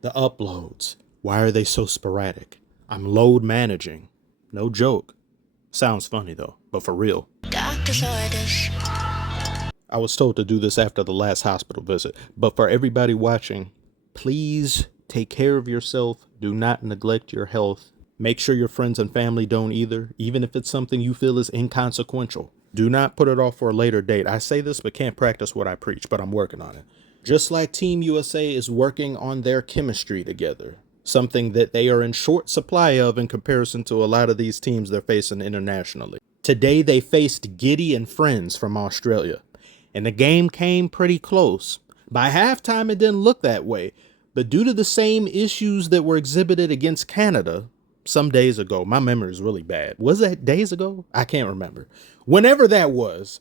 The uploads. Why are they so sporadic? I'm load managing. No joke. Sounds funny though, but for real. Doctor's orders. I was told to do this after the last hospital visit, but for everybody watching, please take care of yourself. Do not neglect your health. Make sure your friends and family don't either, even if it's something you feel is inconsequential. Do not put it off for a later date. I say this but can't practice what I preach, but I'm working on it. Just like Team USA is working on their chemistry together, something that they are in short supply of in comparison to a lot of these teams they're facing internationally. Today they faced Giddy and friends from Australia, and the game came pretty close. By halftime it didn't look that way, but due to the same issues that were exhibited against Canada some days ago, my memory is really bad. Was that days ago? I can't remember. Whenever that was,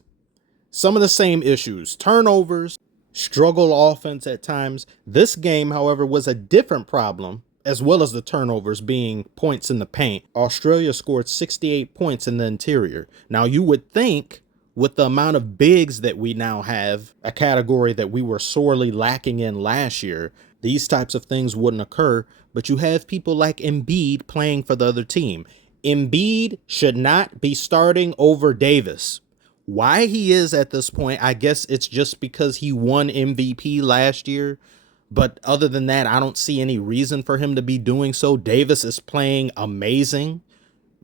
some of the same issues, turnovers, struggle offense at times. This game, however, was a different problem, as well as the turnovers being points in the paint. Australia scored 68 points in the interior. Now, you would think with the amount of bigs that we now have, a category that we were sorely lacking in last year, these types of things wouldn't occur, but you have people like Embiid playing for the other team. Embiid should not be starting over Davis. Why he is at this point, I guess it's just because he won MVP last year. But other than that, I don't see any reason for him to be doing so. Davis is playing amazing.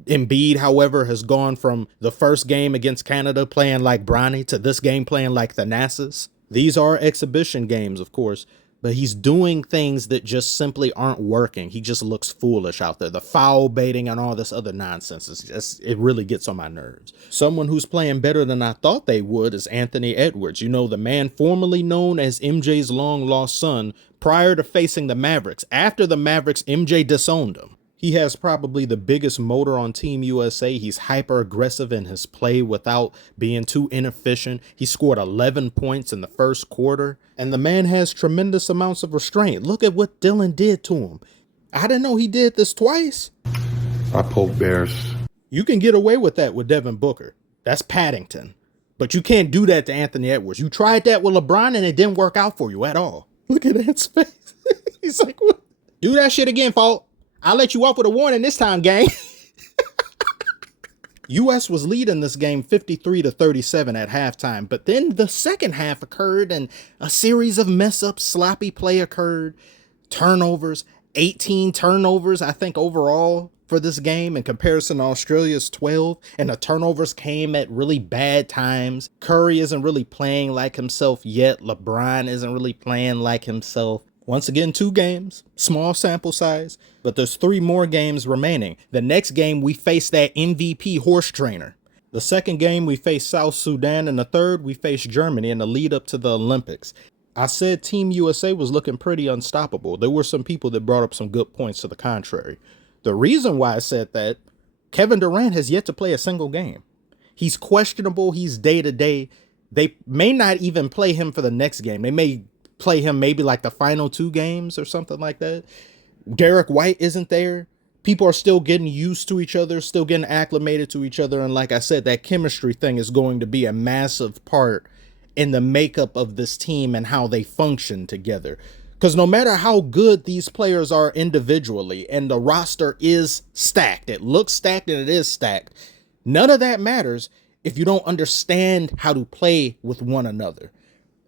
Embiid, however, has gone from the first game against Canada playing like Bronny to this game playing like Thanasis. These are exhibition games, of course, but he's doing things that just simply aren't working. He just looks foolish out there. The foul baiting and all this other nonsense is just, it really gets on my nerves. Someone who's playing better than I thought they would is Anthony Edwards. You know, the man formerly known as MJ's long lost son prior to facing the Mavericks. After the Mavericks, MJ disowned him. He has probably the biggest motor on Team USA. He's hyper aggressive in his play without being too inefficient. He scored 11 points in the first quarter, and the man has tremendous amounts of restraint. Look at what Dylan did to him. I didn't know he did this twice. I poke bears. You can get away with that with Devin Booker. That's Paddington. But you can't do that to Anthony Edwards. You tried that with LeBron and it didn't work out for you at all. Look at Ant's face. He's like, what? Do that shit again, Fault. I'll let you off with a warning this time, gang. U.S. was leading this game 53-37 at halftime, but then the second half occurred and a series of mess-ups, sloppy play occurred, turnovers, 18 turnovers, I think, overall for this game in comparison to Australia's 12, and the turnovers came at really bad times. Curry isn't really playing like himself yet. LeBron isn't really playing like himself. Once again, 2 games, small sample size, but there's 3 more games remaining. The next game, we face that MVP horse trainer. The second game, we face South Sudan, and the third, we face Germany in the lead up to the Olympics. I said Team USA was looking pretty unstoppable. There were some people that brought up some good points to the contrary. The reason why I said that, Kevin Durant has yet to play a single game. He's questionable. He's day-to-day. They may not even play him for the next game. They may play him maybe like the final 2 games or something like that. Derrick White isn't there. People are still getting used to each other, still getting acclimated to each other. And like I said, that chemistry thing is going to be a massive part in the makeup of this team and how they function together. Because no matter how good these players are individually, and the roster is stacked, it looks stacked and it is stacked, none of that matters if you don't understand how to play with one another.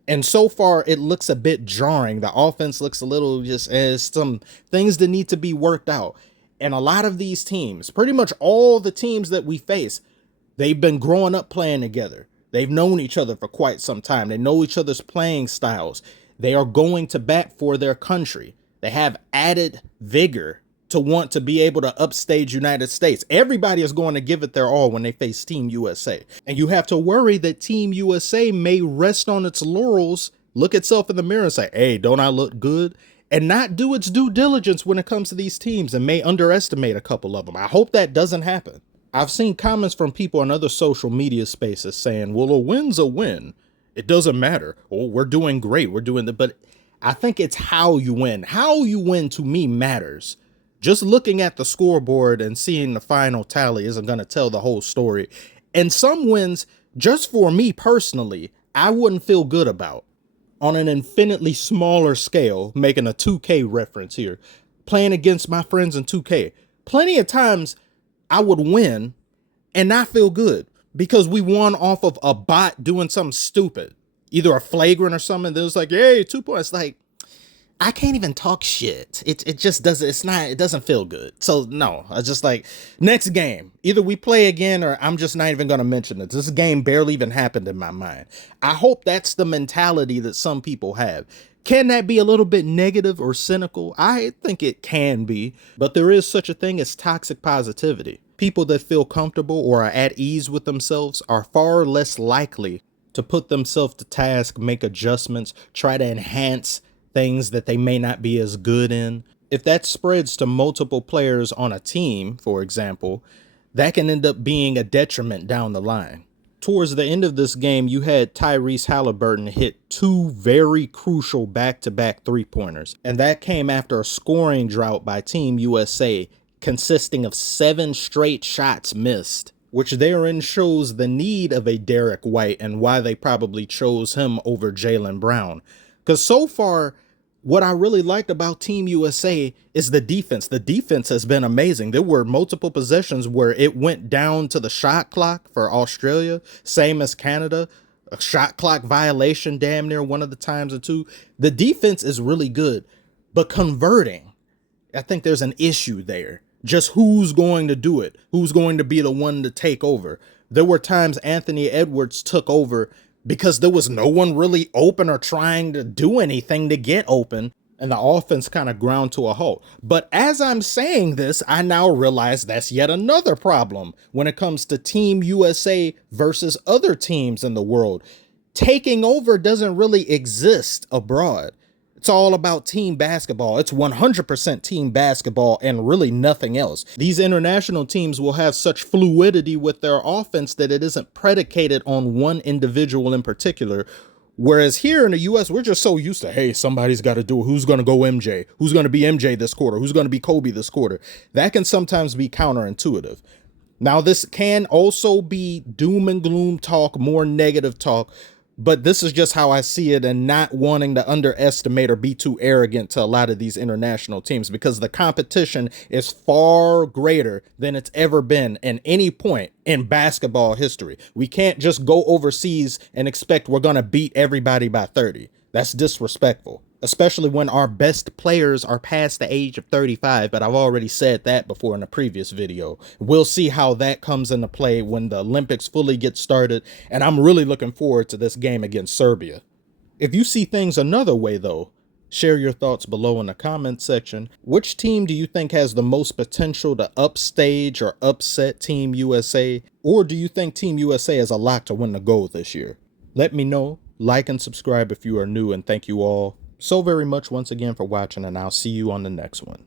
And so far, it looks a bit jarring. The offense looks a little just as some things that need to be worked out. And a lot of these teams, pretty much all the teams that we face, they've been growing up playing together. They've known each other for quite some time. They know each other's playing styles. They are going to bat for their country. They have added vigor to want to be able to upstage United States. Everybody is going to give it their all when they face Team USA. And you have to worry that Team USA may rest on its laurels, look itself in the mirror and say, hey, don't I look good? And not do its due diligence when it comes to these teams and may underestimate a couple of them. I hope that doesn't happen. I've seen comments from people in other social media spaces saying, well, a win's a win. It doesn't matter. Oh, we're doing great. We're doing that. But I think it's how you win. How you win to me matters. Just looking at the scoreboard and seeing the final tally isn't going to tell the whole story. And some wins, just for me personally, I wouldn't feel good about. on an infinitely smaller scale, making a 2K reference here, playing against my friends in 2K, plenty of times I would win and not feel good because we won off of a bot doing something stupid, either a flagrant or something. That was like, hey, 2 points. Like, I can't even talk shit. It just doesn't, it doesn't feel good. So no, I just like, next game, either we play again or I'm just not even going to mention it. This game barely even happened in my mind. I hope that's the mentality that some people have. Can that be a little bit negative or cynical? I think it can be, but there is such a thing as toxic positivity. People that feel comfortable or are at ease with themselves are far less likely to put themselves to task, make adjustments, try to enhance things that they may not be as good in. If that spreads to multiple players on a team, for example, that can end up being a detriment down the line. Towards the end of this game, you had Tyrese Halliburton hit 2 very crucial back-to-back three-pointers, and that came after a scoring drought by Team USA consisting of 7 straight shots missed, which therein shows the need of a Derrick White and why they probably chose him over Jaylen Brown. Because so far, what I really liked about Team USA is the defense. The defense has been amazing. There were multiple possessions where it went down to the shot clock for Australia, same as Canada. A shot clock violation damn near one of the times or two. The defense is really good, but converting, I think there's an issue there. Just who's going to do it? Who's going to be the one to take over? There were times Anthony Edwards took over because there was no one really open or trying to do anything to get open, and the offense kind of ground to a halt. But as I'm saying this, I now realize that's yet another problem when it comes to Team USA versus other teams in the world. Taking over doesn't really exist abroad. It's all about team basketball. It's 100% team basketball and really nothing else. These international teams will have such fluidity with their offense that it isn't predicated on one individual in particular. Whereas here in the US, we're just so used to, hey, somebody's got to do it. Who's going to go MJ? Who's going to be MJ this quarter? Who's going to be Kobe this quarter? That can sometimes be counterintuitive. Now, this can also be doom and gloom talk, more negative talk, but this is just how I see it, and not wanting to underestimate or be too arrogant to a lot of these international teams, because the competition is far greater than it's ever been in any point in basketball history. We can't just go overseas and expect we're going to beat everybody by 30. That's disrespectful, especially when our best players are past the age of 35. But I've already said that before in a previous video. We'll see how that comes into play when the Olympics fully get started. And I'm really looking forward to this game against Serbia. If you see things another way, though, share your thoughts below in the comment section. Which team do you think has the most potential to upstage or upset Team USA? Or do you think Team USA has a lot to win the gold this year? Let me know. Like and subscribe if you are new, and thank you all so very much once again for watching, and I'll see you on the next one.